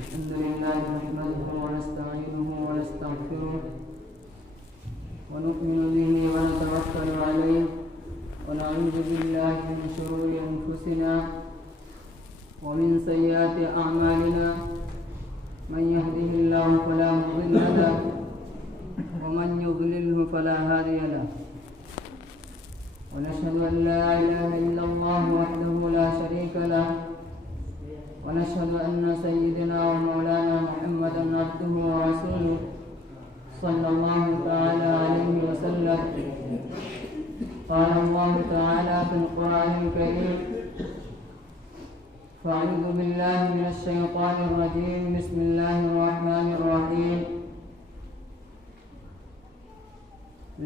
الحمد لله نحمده ونستعينه ونستغفره ونؤمن به ونتوكل عليه ونعوذ بالله من شرور أنفسنا ومن سيئات أعمالنا من يهده الله فلا مضل له ومن يضلله فلا هادي له ونشهد أن لا إله إلا الله وحده لا شريك له ونشهد أن سيدنا ومولانا محمدا عبده ورسوله صلى الله تعالى عليه وسلم. قال الله تعالى في القرآن الكريم: فأعوذ بالله من الشيطان الرجيم. بسم الله الرحمن الرحيم.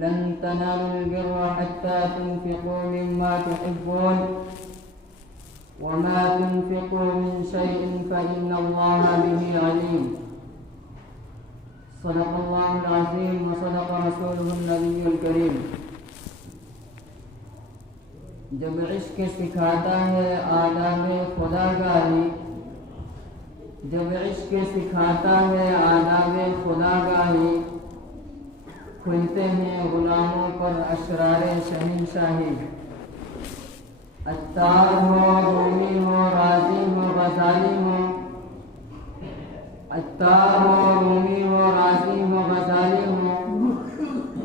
لن تنالوا البر حتى تنفقوا مما تحبون وما تنفقوا من شيء فإن الله به عليم. صدق الله العظيم وصدق رسوله النبي الكريم. جب عشق سکھاتا ہے آداب خداگاہی، جب عشق سکھاتا ہے آداب خداگاہی، کھلتے ہیں غلاموں پر اسرار شہنشاہی. عطار ہو، رومی ہو، رازی ہو، غزالی ہو، عطار ہو، رومی ہو، رازی ہو، غزالی ہو،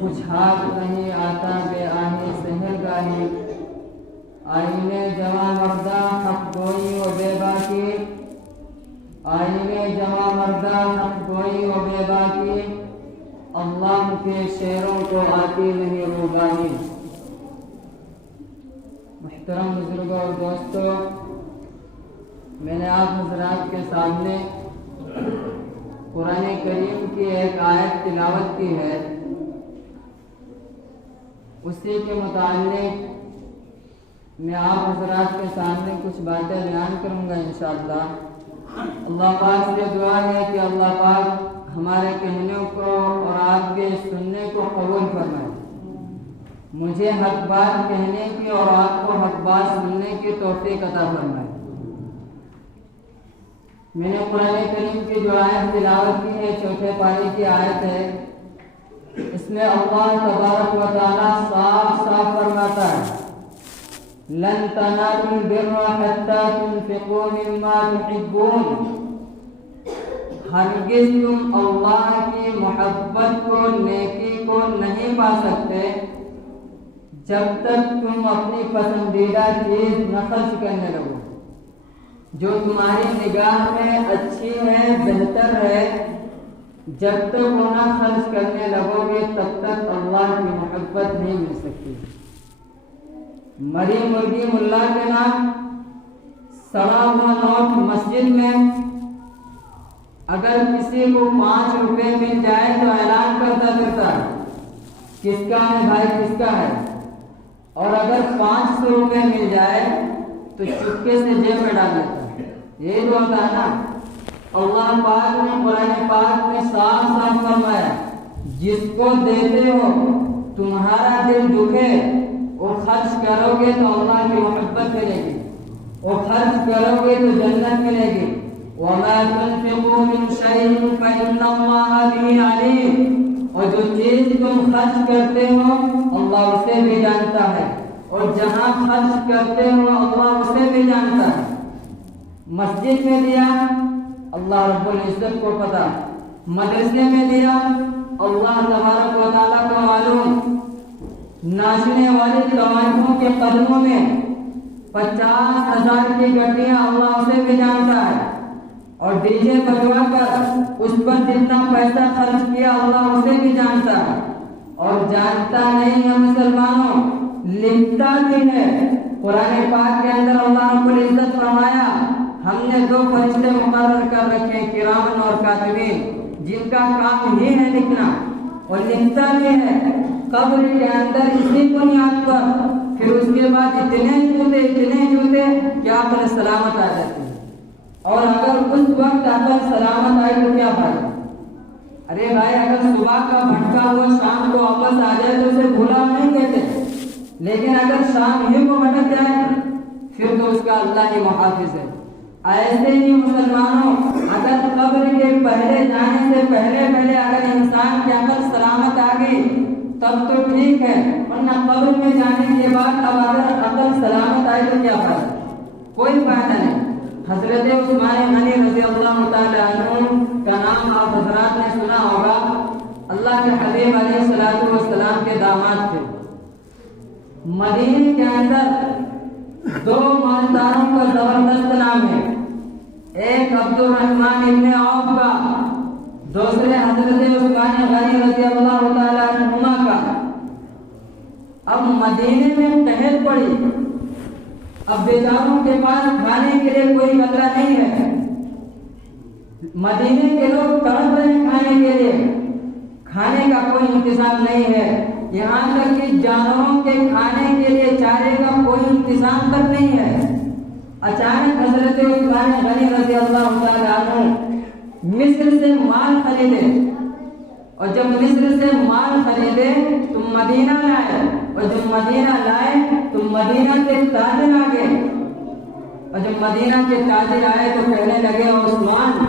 کچھ ہاتھ نہیں آتا بے آہی سحرگاہی. آئینے جواں مردہ حق گوئی و بے باکی، آئینے جواں مردہ حق گوئی و بے باکی، اللہ کے شعروں کو آتی نہیں روبانی. محترم بزرگوں اور دوستوں، میں نے آپ حضرات کے سامنے قرآن کریم کی ایک آیت تلاوت کی ہے. اسی کے متعلق میں آپ حضرات کے سامنے کچھ باتیں بیان کروں گا انشاءاللہ. اللہ پاک سے دعا ہے کہ اللہ پاک ہمارے کہنے کو اور آپ کے سننے کو قبول فرمائے. مجھے حق بات کہنے کی اور آپ کو حق بات سننے کی توفیق عطا فرمائے. میں نے قرآن کریم کی جو آیت تلاوت کی ہے، چوتھے پارے کی آیت ہے. اس میں اللہ تبارک و تعالیٰ صاف صاف فرماتا ہے: لن تنالوا البر حتى تنفقوا مما تحبون. ہرگز تم اللہ کی محبت کو، نیکی کو نہیں پا سکتے جب تک تم اپنی پسندیدہ چیز نہ خرچ کرنے لگو. جو تمہاری نگاہ میں اچھی ہے، بہتر ہے، جب تک وہ نہ خرچ کرنے لگو گے تب تک اللہ کی محبت نہیں مل سکتی. مری مرغی ملا کے نام، سڑا ہوا نوٹ مسجد میں، اگر کسی کو 5 روپے مل جائے تو اعلان کرتا کس کا ہے بھائی، کس کا ہے. اور اگر 500 روپے مل جائے تو چپکے سے جیب میں ڈال دیتا ہے. یہ جو ہوتا ہے نا، اللہ پاک نے قرآن پاک میں صاف صاف فرمایا: جس کو دیتے ہو تمہارا دل دکھے، وہ خرچ کرو گے تو اللہ کی محبت ملے گی، وہ خرچ کرو گے تو جنت ملے گی. وَمَا تُنْفِقُوا مِنْ شَيْءٍ فَإِنَّ اللَّهَ بِهِ عَلِيمٌ. اور جو چیز تم خرچ کرتے ہو اللہ اسے بھی جانتا ہے، اور جہاں خرچ کرتے ہو اللہ اسے بھی جانتا ہے. مسجد میں دیا اللہ رب العزت کو پتا، مدرسے میں دیا اللہ تبارک و تعالیٰ کو معلوم. ناچنے والی قوانوں کے قدموں میں 50,000 کی گڈیاں اللہ اسے بھی جانتا ہے. اور ڈی جے بجوا کر اس پر جتنا پیسہ خرچ کیا اللہ اسے بھی جانتا ہے. اور جانتا نہیں ہے مسلمانوں، لکھتا بھی ہے. قرآن پاک کے اندر اللہ رب العزت فرمایا: ہم نے 2 فرشتے مقرر کر رکھے، کرام اور کاتبین، جن کا کام ہی ہے لکھنا. اور لکھتا بھی ہے قبر کے اندر اسی بنیاد پر. پھر اس کے بعد اتنے جوتے کیا پر سلامت آ جاتی ہے. اور اگر اس وقت عقل سلامت آئی تو کیا فائدہ؟ ارے بھائی، اگر صبح کا بھٹکا ہوا شام کو واپس آ جائے تو اسے بھولا نہیں کہتے، لیکن اگر شام ہی کو بھٹک جائے پھر تو اس کا اللہ ہی محافظ ہے. ایسے ہی مسلمانوں اگر قبر کے پہلے جانے سے پہلے اگر انسان کی عقل سلامت آ گئی تب تو ٹھیک ہے، ورنہ قبر میں جانے کے بعد اب اگر عقل سلامت آئی تو کیا فائدہ؟ کوئی فائدہ نہیں۔ حضرت عثمان غنی رضی اللہ تعالی عنہ کا نام آپ حضرات نے سنا ہوگا، اللہ کے حبیب علیہ الصلوۃ والسلام کے داماد تھے۔ مدینے کے اندر دو مالداروں کا زبردست نام ہے، ایک عبد الرحمن ابن عوف کا، دوسرے حضرت عثمان غنی رضی اللہ تعالی عنہما کا۔ اب مدینے میں قحط پڑی، اب بیچاروں کے پاس کھانے کے لیے کوئی بدلہ نہیں ہے، مدینے کے لوگ تڑپ رہے ہیں کھانے کے لیے، کھانے کا کوئی انتظام نہیں ہے، یہاں تک کہ جانوروں کے کھانے کے لیے چارے کا کوئی انتظام تک نہیں ہے۔ اچانک حضرت عثمان غنی رضی اللہ تعالی عنہ مصر سے مال خریدے، اور جب مصر سے مال خریدے تو مدینہ لائے، اور جب مدینہ لائے تو مدینہ کے تاجر آ گئے، اور جب مدینہ کے تاجر آئے تو کہنے لگے عثمان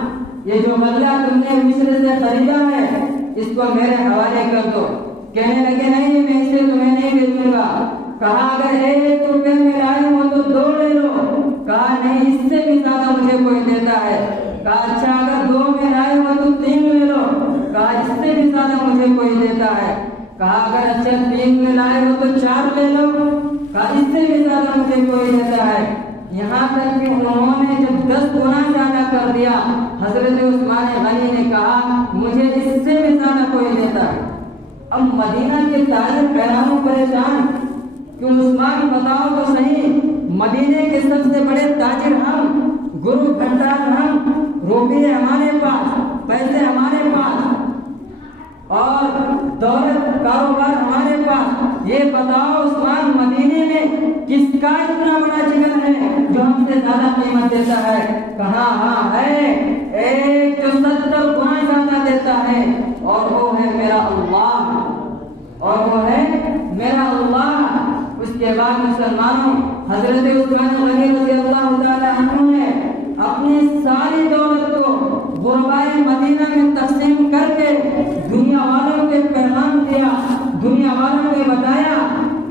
یہ جو بدلہ تم نے مصر سے خریدا ہے اس کو میرے حوالے کر دو۔ کہنے لگے نہیں میں اسے تمہیں نہیں بیچوں گا۔ کہا اگر 1 روپے میں لائے ہو تو 2 لے لو۔ کہا نہیں اس سے بھی زیادہ مجھے کوئی دیتا ہے۔ کہا اچھا اگر 2 میں لائے ہو تو 3 لے لو۔ کہا اس سے بھی زیادہ مجھے کوئی دیتا ہے۔ کہا اگر اچھا 3 میں لائے ہو تو 4 لے لو۔ کہا اس سے بھی زیادہ مجھے کوئی دیتا ہے۔ یہاں تک کہ انہوں نے جب 10 گنا زیادہ کر دیا، حضرت عثمان غنی نے کہا مجھے اس سے بھی زیادہ کوئی دیتا ہے۔ اب مدینہ کے تاجر حیران و پریشان کہ عثمان بتاؤ تو صحیح، مدینے کے سب سے بڑے تاجر ہم، گرو بھنڈار ہم، روپیے ہمارے پاس، پیسے ہمارے پاس اور دولت کاروبار ہمارے پاس، یہ بتاؤ عثمان مدینے میں کس کا اتنا بڑا جگر ہے جو ہم سے زیادہ قیمت دیتا ہے؟ کہاں ہاں ہے ایک جو 70 گنا زیادہ دیتا ہے، اور وہ ہے میرا اللہ، اور وہ ہے میرا اللہ۔ اس کے بعد مسلمانوں حضرت عثمان غنی رضی اللہ تعالی عنہ نے اپنی ساری دولت کو غربائے مدینہ میں تقسیم کر کے دنیا والوں کے پیغام دیا، دنیا والوں نے بتایا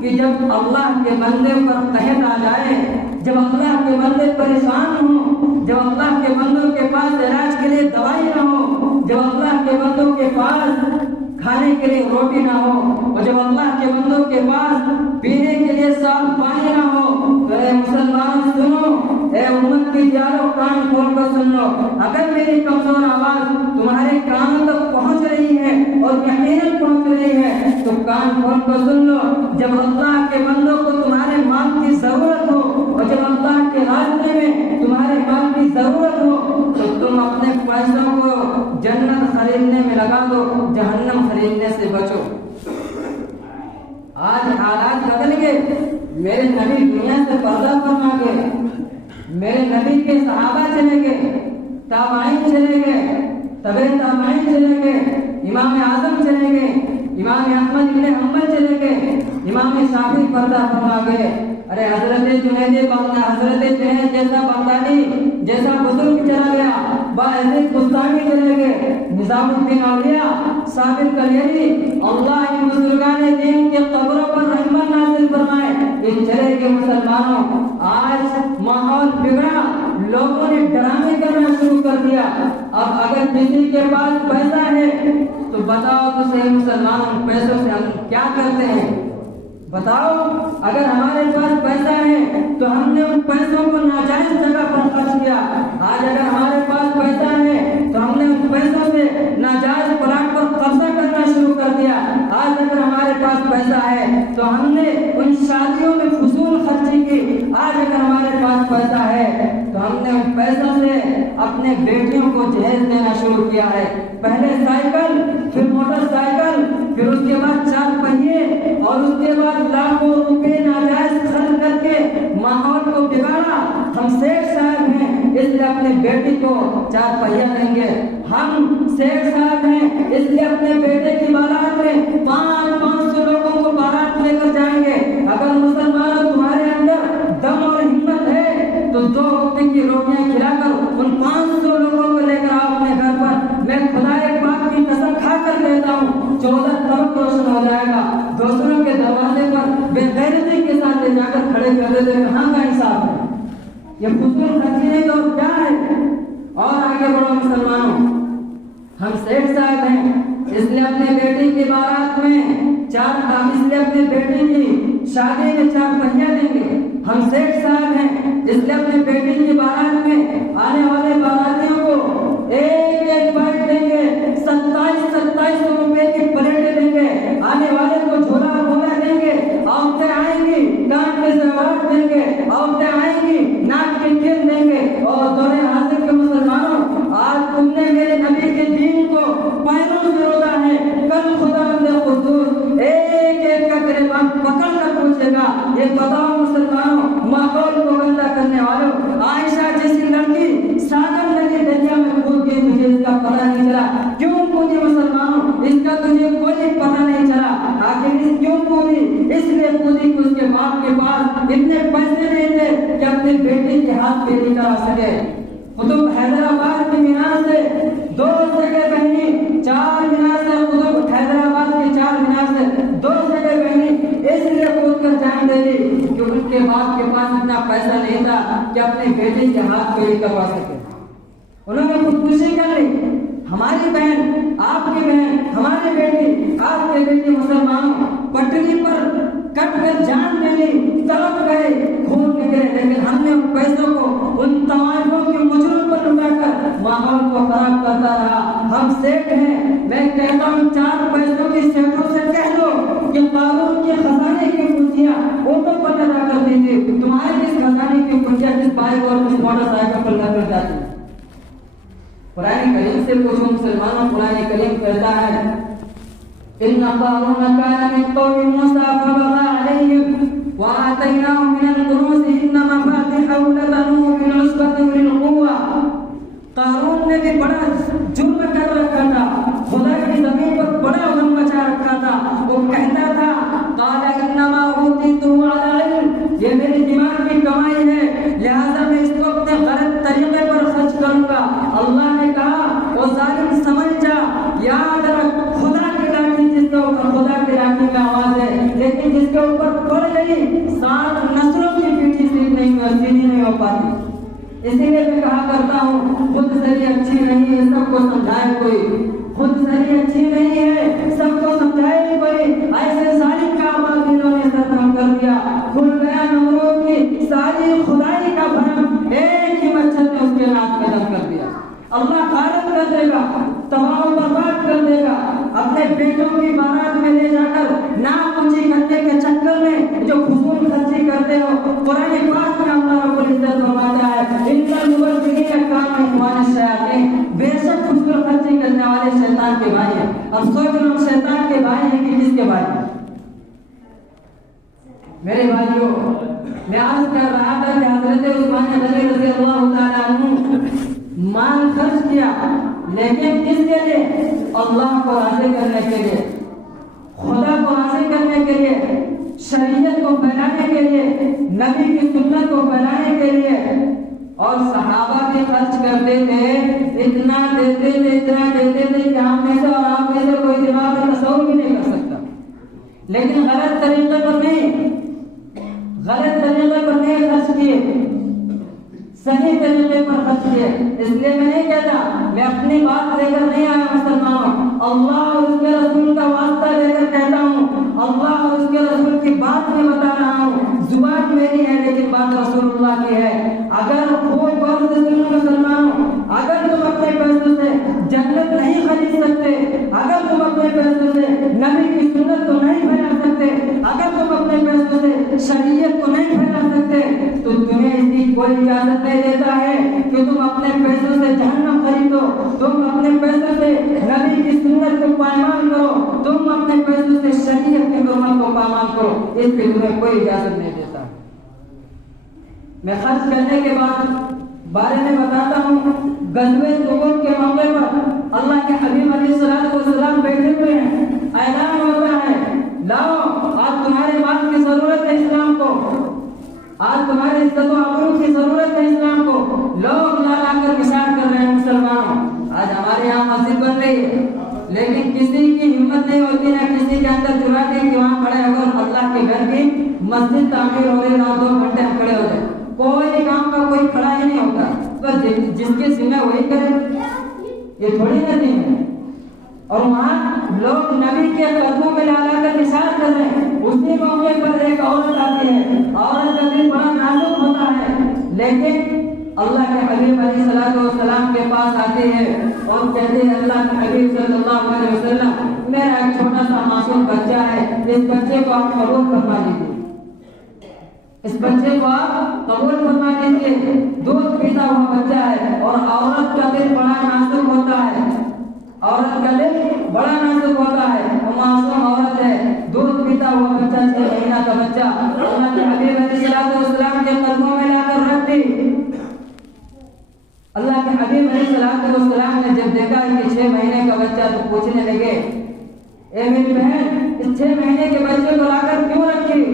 کہ جب اللہ کے بندے پر قحط آ جائے، جب اللہ کے بندے پریشان ہوں، جب اللہ کے بندوں کے پاس علاج کے لیے دوائی نہ ہو، جب اللہ کے بندوں کے پاس کھانے کے لیے روٹی نہ ہو، اور جب اللہ کے بندوں کے پاس پینے کے لیے صاف پانی نہ ہو، تو اے مسلمانوں سنو، اے امت کی جانو کان کھول کر سن لو، اگر میری کمزور آواز تمہارے کانوں تک پہنچ رہی ہے اور یقیناً پہنچ رہی ہے تو کان کھول کر سن لو، جب اللہ کے بندوں کو تمہارے مال کی ضرورت ہو، اور جب اللہ کے راستے میں تمہارے مال کی ضرورت ہو تو تم اپنے پیسوں کو جنت خریدنے میں لگا دو، جہنم خریدنے سے بچو۔ آج حالات بدل گئے، میرے نبی دنیا سے پردہ فرما گئے، میرے نبی کے صحابہ چلے گئے، تابعین چلے گئے، تبع تابعین چلے گئے، امام اعظم چلے گئے، امام احمد بن حنبل چلے گئے، امام شافعی پردہ فرما گئے۔ ارے حضرت جنید جیسا بغدادی جیسا بزرگ چلا گیا، باعزت بستانی چلے گئے، نظام الدین اولیاء، صابر کلیری، اللہ ان بزرگان دین کے قبروں پر رحمت نازل فرمائے، یہ چلے گئے۔ مسلمانوں آج ماحول بگڑا، لوگوں نے ڈرامے کرنا شروع کر دیا۔ اب اگر کسی کے پاس پیسہ ہے تو بتاؤ تو صحیح مسلمانوں پیسوں سے ہم کیا کرتے ہیں؟ بتاؤ، اگر ہمارے پاس پیسہ ہے تو ہم نے ان پیسوں کو ناجائز جگہ پر خرچ کیا۔ آج اگر ہمارے پاس پیسہ ہے تو ہم نے ان پیسوں سے ناجائز پلاٹ پر قبضہ کرنا شروع کر دیا۔ آج اگر ہمارے پاس پیسہ ہے تو ہم نے ان شادیوں میں فضول خرچی کی۔ آج اگر ہمارے پاس پیسہ ہے تو ہم نے ان پیسوں سے اپنے بیٹیوں کو جہیز دینا شروع کیا ہے۔ پہلے سائیکل، پھر موٹر سائیکل، پھر اس کے بعد 4 پہیے، اور اس کے بعد لاکھوں روپے ناجائز خرچ کر کے ماحول کو بگاڑا۔ ہم سیٹ صاحب ہیں اس لیے اپنے بیٹی کو 4 پہیا دیں گے، ہم سیٹ صاحب ہیں اس لیے اپنے بیٹے کی بارات میں 500 لوگوں کو بارات لے کر جائیں گے۔ اگر مسلمانوں تمہارے اندر دم اور ہمت ہے تو 2 وقت کی روٹیاں کھلا یہ فضول خرچی نہیں تو کیا ہے؟ اور آگے بڑھو مسلمانوں، ہم سیٹ صاحب ہیں، اس لیے اپنے بیٹی کی بارات میں اس لیے اپنے بیٹی کی شادی میں 4 پہیا دیں گے۔ ہم سیٹ صاحب ہیں، اس لیے اپنے بیٹی کی بارات میں آنے والے باراتیوں کو ایک پلیٹ دیں گے، 2700 روپے کی پلیٹیں دیں گے، آنے والے کو جھولا بھولا دیں گے، عورتیں آئیں گی کان کے زیورات دیں گے، عورتیں آئیں گی ناک کے تیل دیں گے۔ اور دور حاضر کے مسلمانوں، آج تم نے میرے نبی کے دین کو پیروں سے روکا ہے، کل خدا نے خصوص ایک کا گریبان پکڑ کر پوچھے گا، یہ بتاؤ مسلمانوں، ماحول کو گندا کرنے والوں، عائشہ جیسی لڑکی ساگر لگی دریا میں کود گئی، تجھے اس کا پتہ نہیں چلا، کیوں کودی مسلمانوں؟ اس کا تجھے کوئی پتہ نہیں چلا، آخر اس کیوں کودی؟ اس لیے کودی کہ اس کے باپ کے پاس اتنے پیسے نہیں تھے کہ اپنے بیٹے کے ہاتھ پہ نہیں کرا سکے۔ قطب حیدرآباد کی مینار سے 2 جگہ بہنی، 4 مینار سے قطب حیدرآباد کے 4 مینار سے 2 جگہ بہنی، اس لیے کود کر جان دے دی کہ ان کے باپ کے پاس اتنا پیسہ نہیں تھا کہ اپنے بیٹے کے ہاتھ پہ کروا سکے۔ انہوں نے خودکشی کر لی۔ ہماری بہن، آپ کی بہن، ہماری بیٹی، آپ کی بیٹی مسلمانوں پٹری پر کٹ کر جان دے لی، تڑپ گئے، خون نکلے، لیکن ہم نے ان پیسوں کو ان طوائفوں کے مجرم پر لٹا کر ماحول کو خراب کرتا رہا۔ ہم سیٹ ہیں، میں کہتا ہوں 4 پیسوں کی سیٹوں سے کہہ دو کہ قارون کے خزانے کی کنجیاں اونٹوں پر لگا کر دیجیے، تمہارے کس خزانے کی کنجیاں کس بائک اور کس موٹر سائیکل پر لگ کر جاتی ہیں؟ قرآن کریم سے پوچھو مسلمانوں، قرآن کریم کہتا ہے ان قارون کان من قوم موسیٰ فبغى علیہم وآتیناہ من الکنوز ان مفاتحہ لتنوء بالعصبۃ اولي القوہ۔ قارون نے بھی بڑا جرم کر رکھا تھا، خدا کی زمین پر بڑا غم مچا رکھا تھا۔ وہ کہتا تھا قال انما اوتیتہ علی علم، یہ میری دماغ کی کمائی ہے، لہذا میں اس کو اپنے غلط طریقے پر خرچ کروں گا۔ اللہ نے کہا وہ ظالم سمجھ جا، یاد رکھ خدا کی لاٹھی جس کے اوپر، خدا کی لاٹھی میں آواز ہے، لیکن جس کے اوپر پڑ گئی 7 نسلوں کی پیٹھی سیدھی نہیں ہو پاتی۔ اسی لیے میں کہا کرتا ہوں خود سری اچھی نہیں ہے، سب کو سمجھائے کوئی، خود سری اچھی نہیں ہے، سب کو سمجھائے کوئی۔ ایسے ظالم کا عمل دنوں نے ختم کر دیا، کھل گیا نمرود کی ساری خدائی کا بھرم، ایک ہی مچھر نے اس کے ناک میں دم کر دیا۔ اللہ غالب کر دے گا، تباہ و برباد کر دے گا۔ اپنے بیٹوں کی بارات میں لے جا کر ناک اونچی کرنے کے چکر میں جو فضول خرچی کرتے ہو، قرآن پاک میں اللہ رب العزت فرماتا ہے ان المبذرین کانوا اخوان الشیاطین، بے شک فضول خرچی کرنے والے شیطان کے بھائی ہیں۔ اب سوچ لو شیطان کے بھائی ہیں کہ کس کے بھائی ہیں؟ میرے بھائیوں، میں عرض کر رہا تھا کہ حضرت عثمان غنی رضی اللہ تعالیٰ عنہ مال خرچ کیا، لیکن کس کے لیے؟ اللہ کو راضی کرنے کے لیے، خدا کو راضی کرنے کے لیے، شریعت کو پھیلانے کے لیے، نبی کی سنت کو پھیلانے کے لیے۔ اور صحابہ بھی خرچ کرتے تھے، اتنا دیتے تھے کہ ہم میں سے اور آپ میں سے کوئی دماغ میں تصور بھی نہیں کر سکتا، لیکن غلط طریقے پر نہیں خرچ کیے، صحیح طریقے پر خرچ کیے۔ اس لیے میں نہیں کہتا، میں اپنی بات لے کر نہیں آیا مسلمانوں، اللہ اور اس کے رسول کا واسطہ لے کر کہتا ہوں، اللہ اور اس کے رسول کی بات میں بتا رہا ہوں، زبان میری ہے لیکن بات رسول اللہ کی ہے۔ اگر خوب غور سے سنو مسلمانوں، اگر تم اپنے پیسوں سے جنت نہیں خرید سکتے، اگر تم اپنے پیسوں سے نبی کی سنت کو نہیں پھیلا سکتے، اگر تم اپنے پیسوں سے شریعت کو نہیں پھیلا سکتے، تو تمہیں اس کی کوئی اجازت نہیں دیتا ہے کہ تم اپنے پیسوں سے جہنم خریدو، تم اپنے پیسوں سے نبی کی سنت کو پائمال کرو، تم اپنے پیسوں سے شریعت کی حرمت کو پامال کرو، اس کی تمہیں کوئی اجازت نہیں دیتا۔ میں خرچ کرنے کے بارے میں بتاتا ہوں، غزوہ تبوک کے موقع پر اللہ کے حبیب علیہ الصلوۃ والسلام بیٹھے ہوئے ہیں، اعلان ہوتا ہے لاؤ آج تمہارے مال کی ضرورت ہے اسلام کو، آج تمہارے عزت و آبرو کی ضرورت ہے اسلام کو، لوگ لا لا کر نثار کر رہے ہیں مسلمانوں۔ آج ہمارے یہاں مسجد بن رہی ہے، لیکن کسی کی ہمت نہیں ہوتی نہ کسی کے اندر جرات ہے کہ وہاں کھڑے ہو کر اللہ کے گھر کی مسجد تعمیر ہو رہی ہے، 2 گھنٹے ہم کھڑے ہو جائیں، کوئی کام کا کوئی جس کے ذمہ وہی کرے، یہ تھوڑی نہ دین ہے۔ اور وہاں لوگ نبی کے قدموں میں لا کر نثار کر رہے ہیں۔ اسی موقع پر ایک عورت آتی ہے، عورت کا دل بڑا نازک ہوتا ہے، لیکن اللہ کے حبیب علیہ الصلوۃ والسلام کے پاس آتے ہیں اور کہتے ہیں اللہ کے حبیب صلی اللہ علیہ وسلم، میرا ایک چھوٹا سا معصوم بچہ ہے، اس بچے کو آپ قبول فرما لیجیے، اس بچے کو آپ قبول فرما لیجیے۔ دودھ پیتا ہوا بچہ ہے اور عورت کا دل بڑا نازک ہوتا ہے، عورت کا دل بڑا نازک ہوتا ہے، وہ معصوم عورت ہے، دودھ پیتا ہوا بچہ 6 مہینہ کا بچہ اللہ کے حبیب علیہ الصلوۃ والسلام کے قدموں میں لا کر رکھ دی۔ اللہ کے حبیب علیہ الصلوۃ والسلام نے جب دیکھا کہ 6 مہینے کا بچہ، تو پوچھنے لگے، اے میری بہن، اس 6 مہینے کے بچے کو لا کر کیوں رکھی؟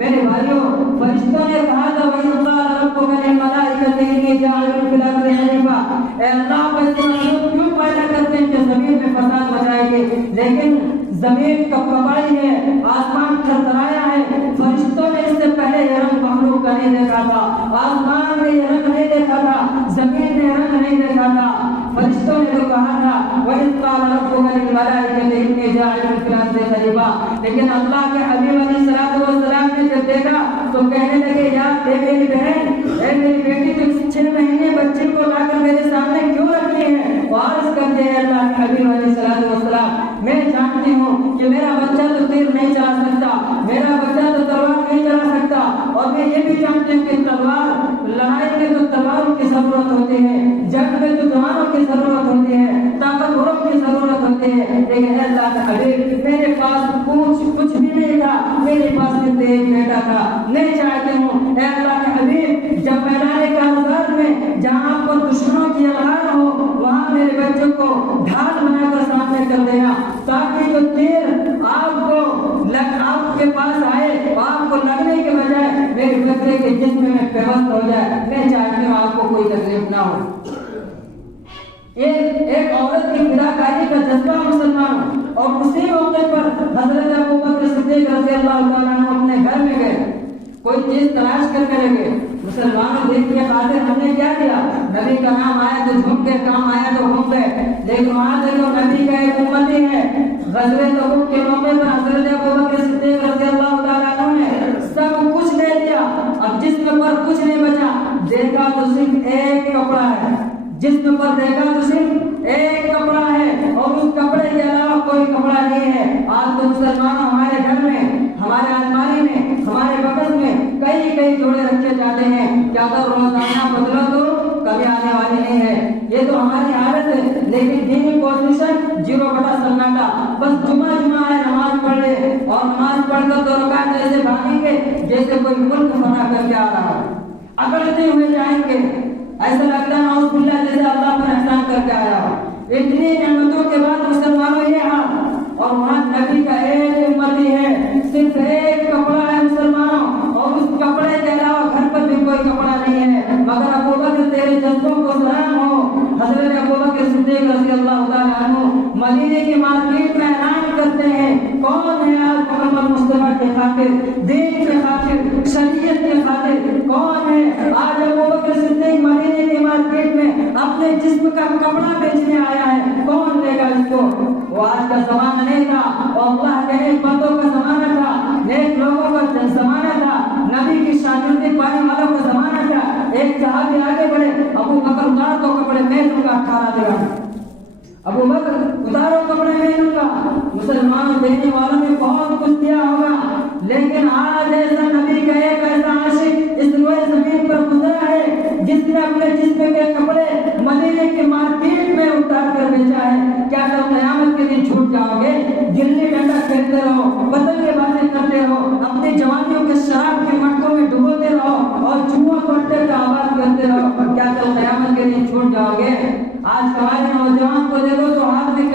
میرے بھائیوں، فرشتوں نے کہا تھا وَإِذْ قَالَ رَبُّكَ لِلْمَلَائِكَةِ إِنِّي جَاعِلٌ فِي الْأَرْضِ خَلِيفَةً، اے اللہ کو اس مخلوق کیوں پیدا کرتے ہیں کہ زمین میں فساد مچائے گے؟ لیکن زمین کب کبائی ہے، آسمان تھرتھرایا ہے، فرشتوں نے اس سے پہلے یہ رنگ مخلوق کا نہیں دیکھا تھا، آسمان میں یہ رنگ نہیں دیکھا تھا، زمین میں رنگ نہیں دیکھا تھا۔ فرشتوں نے تو کہا تھا وَإِذْ قَالَ رَبُّكَ لِلْمَلَائِكَةِ إِنِّي جَاعِلٌ فِي الْأَرْضِ خَلِيفَةً، لیکن اللہ کے حبیب علیہ الصلوۃ والسلام نے جب دیکھا تو کہنے لگے، یار اے میری بہن، اے میری بیٹی، تم 6 مہینے بچے کو لا کر میرے سامنے کیوں رکھی ہے؟ عرض کرتے ہیں اللہ کے حبیب علیہ الصلوۃ والسلام، میں جانتی ہوں کہ میرا بچہ تو تیر نہیں چلا سکتا، میرا بچہ تو تلوار نہیں چلا سکتا، اور میں یہ بھی جانتی ہوں کہ تلوار، لڑائی میں تو تلواروں کی ضرورت ہوتی ہے، جنگ میں تو جوانوں کی ضرورت ہوتی ہے، طاقتوروں کی ضرورت ہوتی ہے، لیکن اللہ کے حبیب میرے پاس کچھ بھی نہیں تھا، میرے پاس صرف ایک بیٹا تھا، نہیں چاہتی ہوں اے اللہ کے حبیب جب میدان کارزار میں جہاں پر دشمنوں کی الغار ہو، وہاں میرے بچوں کو ڈھال بنا کر سامنے کر دینا، تاکہ جو تیر آپ کے پاس آئے، آپ کو لگنے کے بجائے میرے بچے کے جسم میں پیوست ہو جائے۔ میں چاہتی ہوں آپ کو کوئی تکلیف نہ ہو۔ ایک عورت کی فداکاری کا جذبہ مسلمان، اور اسی موقع پر حضرت ابوبکر صدیق رضی اللہ تعالیٰ عنہ اپنے گھر میں گئے، کوئی چیز تلاش کرنے لگے، مسلمانوں دین کے خاطر ہم نے کیا کیا؟ نبی کا نام آیا تو جھوم کے، کام آیا تو گھوم گئے، لیکن وہاں دیکھو نبی کا ایک امتی ہے، غزوہ تبوک کے موقع پر حضرت ابوبکر صدیق رضی اللہ تعالیٰ عنہ نے سب کچھ لے لیا، اب جسم پر کچھ نہیں بچا، دیکھا تو صرف ایک کپڑا ہے، جسم پر دیکھا تو صرف ایک کپڑا ہے، اور اس کپڑے کے علاوہ کوئی کپڑا نہیں ہے۔ آج تو مسلمانوں ہمارے گھر میں، ہمارے الماری میں، ہمارے بکس میں کئی جوڑے رکھے جاتے ہیں کہ اگر روزانہ بدلو تو کبھی آنے والی نہیں ہے، یہ تو ہماری عادت ہے، لیکن دینی پوزیشن 0 سناٹا، بس جمعہ ہے نماز پڑھ لے، اور نماز پڑھ کر 2 رکعت ایسے بھاگیں گے جیسے کوئی ملک فتح کر کے آ رہا ہے، اکڑتے ہوئے جائیں گے، ایسا لگتا ہے نعوذ باللہ جیسے اللہ پر احسان کر کے آیا ہو۔ اتنی نعمتوں کے بعد مسلمانوں یہ حال، اور وہاں نبی کا ایک امتی ہے، صرف ایک کپڑا ہے مسلمانوں، اور اس کپڑے کے علاوہ گھر پر بھی کوئی کپڑا نہیں ہے، مگر ابوبکر تیرے جذبوں کو سلام ہو۔ حضرت ابوبکر صدیق رضی اللہ تعالیٰ عنہ مدینے کی مارکیٹ میں اعلان کرتے ہیں، کون ہے آج محمد مصطفیٰ کے خاطر، دین کے خاطر، شریعت کے خاطر کون ہے آج ابوبکر صدیق مدینے کی مارکیٹ میں اپنے جسم کا کپڑا بیچنے آیا ہے، کون لے گا اس کو؟ وہ آج کا زمانہ نہیں تھا، اور اللہ کے نیک بندوں کا زمانہ تھا، نیک لوگوں کا زمانہ تھا، نبی کی شاگردی پانے والوں کا زمانہ تھا۔ ایک صحابی آگے بڑھے، ابو بکر اتار دو کپڑے، میں دوں گا 18 درہم، ابو بکر اتارو کپڑے میں دوں گا۔ مسلمانوں دینے والوں نے بہت کچھ دیا ہوگا، لیکن آج ایسا نبی کا ایک ایسا عاشق اس روئے زمین پر گزرا ہے جس نے اپنے جسم کے کپڑے مدینے کی مارکیٹ میں اتار کر بیچا ہے۔ کیا کل قیامت کے دن چھوٹ جاؤ گے؟ گلی ڈنڈا کھیلتے رہو، پتنگے بازی کرتے رہو، اپنی جوانیوں کے شراب کے مٹکوں میں ڈبوتے رہو، اور جوا پٹے کا آواز کرتے رہو، کیا کل قیامت کے دن چھوٹ جاؤ گے؟ آج ہمارے نوجوان کو دیکھو تو ہاتھ کی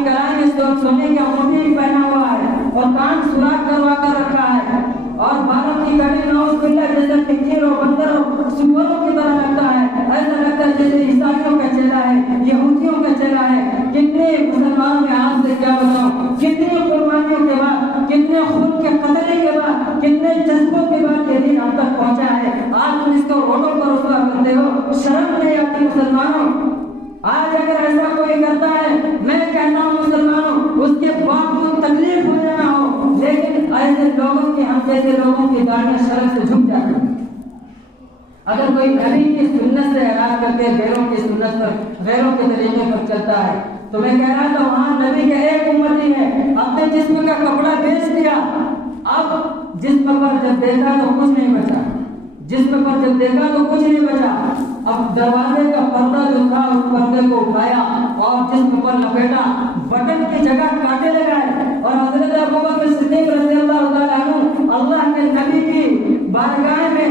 کلائی میں سونے کی انگوٹھی پہنا ہوا ہے، اور کان سوراخ کروا کر رکھا ہے، اور بالوں کی کٹنگ نعوذ باللہ جیسے تکیر اور بندر سوروں کی طرح لگتا ہے، ایسا لگتا ہے جیسے عیسائیوں کا چہرہ ہے، یہودیوں کا چہرہ ہے۔ کتنے مسلمانوں میں آج سے کیا بتاؤں، کتنی قربانیوں کے بعد، کتنے خون کے قطرے کے بعد، کتنے جذبوں کے بعد یہ دن ہم تک پہنچا ہے۔ آج تم اس کو روڈوں پر رسوا کرتے ہو، شرم نہیں آتی بھی کرتا ہے، میں کہتا ہوں مسلمانوں اس کے باپ کو تکلیف ہو جانا ہو، لیکن ایسے لوگوں کی، ہم جیسے لوگوں کی داڑیاں شرم سے جھک جاتی ہیں۔ اگر کوئی نبی کی سنت سے اعراض کر کے غیروں کی سنت پر، غیروں کے طریقے پر چلتا ہے، تو میں کہہ رہا تھا وہاں نبی کا ایک امتی ہے، اپنے جسم کا کپڑا بیچ دیا، اب جسم پر جب دیکھا تو کچھ نہیں بچا، جسم پر جب دیکھا تو کچھ نہیں بچا، اب دروازے کا پردہ جو تھا اس پردے کو اٹھایا اور جسم پر لپیٹا، بٹن کی جگہ کاٹے لگائے، اور حضرت ابوبکر صدیق رضی اللہ تعالیٰ عنہ اللہ کے نبی کی بارگاہ میں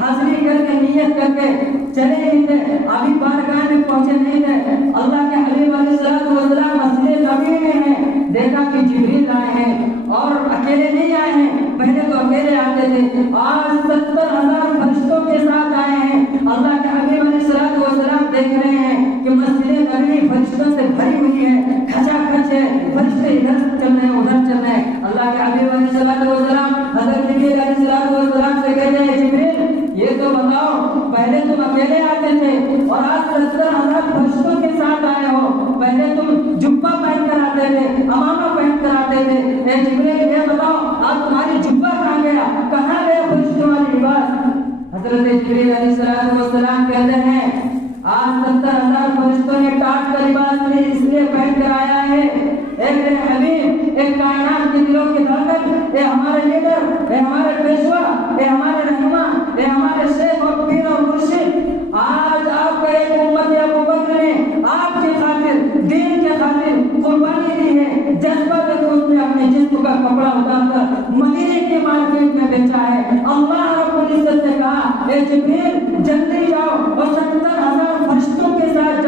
حاضری کر کے نیت کر کے چلے نہیں تھے، ابھی بارگاہ میں پہنچے نہیں تھے، اللہ کے حبیب علیہ الصلوۃ والسلام مسجد نبوی میں ہیں، دیکھا کہ جبریل آئے ہیں اور اکیلے نہیں آئے ہیں، پہلے تو اکیلے آتے تھے، آج 70,000 فرشتوں کے ساتھ آئے ہیں۔ اللہ کے حبیب علیہ الصلوۃ والسلام دیکھ رہے ہیں کہ مسجد نبوی فرشتوں سے بھری ہوئی ہے، کھچا کھچ ہے، فرشتے ادھر چل رہے ہیں ادھر چل رہے ہیں۔ اللہ کے حبیب علیہ الصلوۃ والسلام حضرت جبریل علیہ الصلوۃ والسلام سے کہتے ہیں جبریل یہ تو بتاؤ، پہلے تم اکیلے آتے تھے اور آج 70,000 فرشتوں کے ساتھ آئے ہو، پہلے تم جبہ پہن کر آتے تھے، امامہ پہن کر آتے تھے، اے جبریل یہ بتاؤ آج تمہاری جبہ کہاں گیا، کہاں گیا فرشتوں والی لباس؟ حضرت جبریل علیہ الصلوۃ والسلام کہتے ہیں آج 70,000 فرشتوں نے ٹاٹ کا لباس میں اس لیے پہن کر آیا ہے، اے میرے حبیب، اے کائنات کے دلوں کی دھڑکن، اے ہمارے لیڈر، اے ہمارے پیشوا، اے ہمارے رہنما، اے ہمارے شیخ اور پیر اور مرشد، آج آپ کا ایک امت ابوبکر نے آپ کی خاطر، دین کے خاطر قربانی دی ہے، جذبہ کے تو اس نے اپنے جسم کا کپڑا اتار کر مدینے کی مارکیٹ میں بیچا ہے۔ اللہ رب العزت نے کہا اے جبریل جلدی جاؤ اور 70,000 فرشتوں کے ساتھ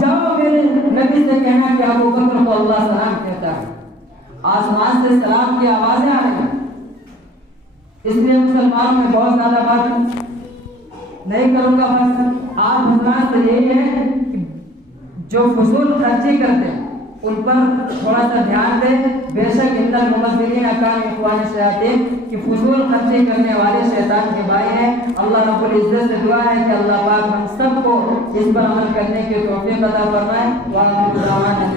جاؤ میرے نبی سے کہنا کہ ابوبکر کو اللہ سلام کہتا ہے۔ آسمان سے سلام کی آوازیں آ رہی ہیں، اس لیے مسلمانوں میں بہت زیادہ بات نہیں کروں گا، بس آپ حضرات سے یہی ہے کہ جو فضول خرچی کرتے ہیں ان پر تھوڑا سا دھیان دیں۔ بے شک ان المبذرین کانوا اخوان الشیاطین کہ فضول خرچی کرنے والے شیطان کے بھائی ہیں۔ اللہ رب العزت سے دعا ہے کہ اللہ پاک ہم سب کو اس پر عمل کرنے کی توفیق عطا فرمائے۔ وآخر دعوانا